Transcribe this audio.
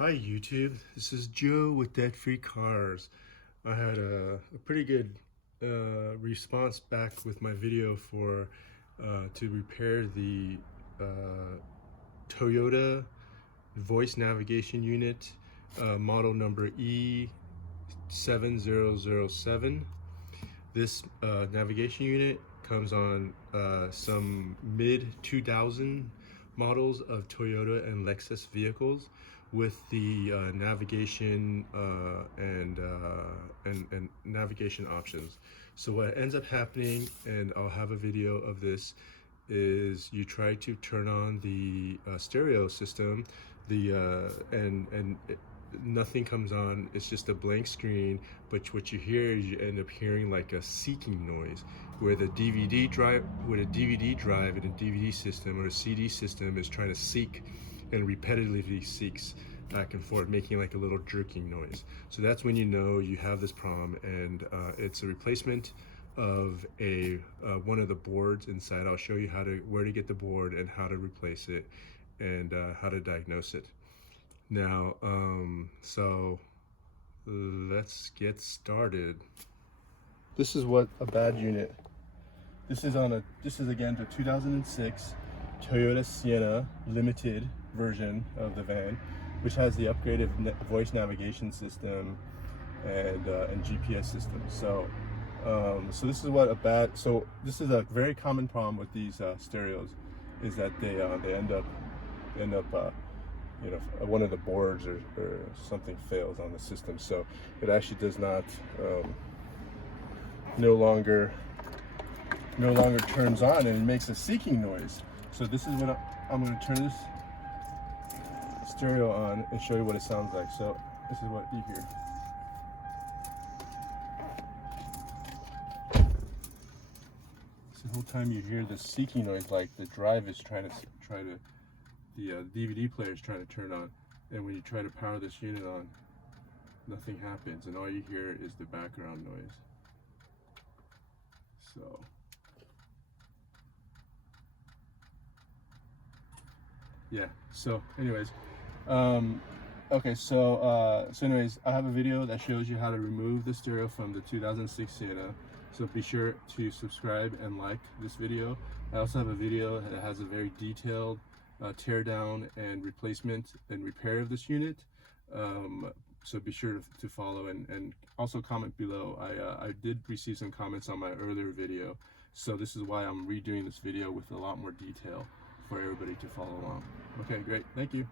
Hi YouTube, this is Joe with Debt Free Cars. I had a pretty good response back with my video for to repair the Toyota voice navigation unit, model number E7007. This navigation unit comes on some mid-2000 models of Toyota and Lexus vehicles with the navigation and navigation options. So what ends up happening, and I'll have a video of this, is you try to turn on the stereo system, nothing comes on. It's just a blank screen, but what you hear is you end up hearing like a seeking noise, where the DVD drive, and a DVD system or a CD system is trying to seek and repetitively seeks back and forth, making like a little jerking noise. So that's when you know you have this problem, and it's a replacement of one of the boards inside. I'll show you where to get the board and how to replace it, and how to diagnose it. Now, so let's get started. This is what a bad unit. This is again the 2006 Toyota Sienna limited version of the van, which has the upgraded voice navigation system and GPS system. So this is what a bad. So this is a very common problem with these stereos, is that they end up you know, one of the boards or something fails on the system, so it actually does not no longer turns on, and it makes a seeking noise. So this is what I'm going to turn this stereo on and show you what it sounds like. So this is what you hear. So the whole time you hear this seeking noise, like the drive is the DVD player is trying to turn on, and when you try to power this unit on, nothing happens, and all you hear is the background noise. So yeah, so anyways, okay, so anyways, I have a video that shows you how to remove the stereo from the 2006 Sienna, so be sure to subscribe and like this video. I also have a video that has a very detailed tear down and replacement and repair of this unit, so be sure to follow, and also comment below. I did receive some comments on my earlier video, so this is why I'm redoing this video with a lot more detail for everybody to follow along. Okay, great, thank you.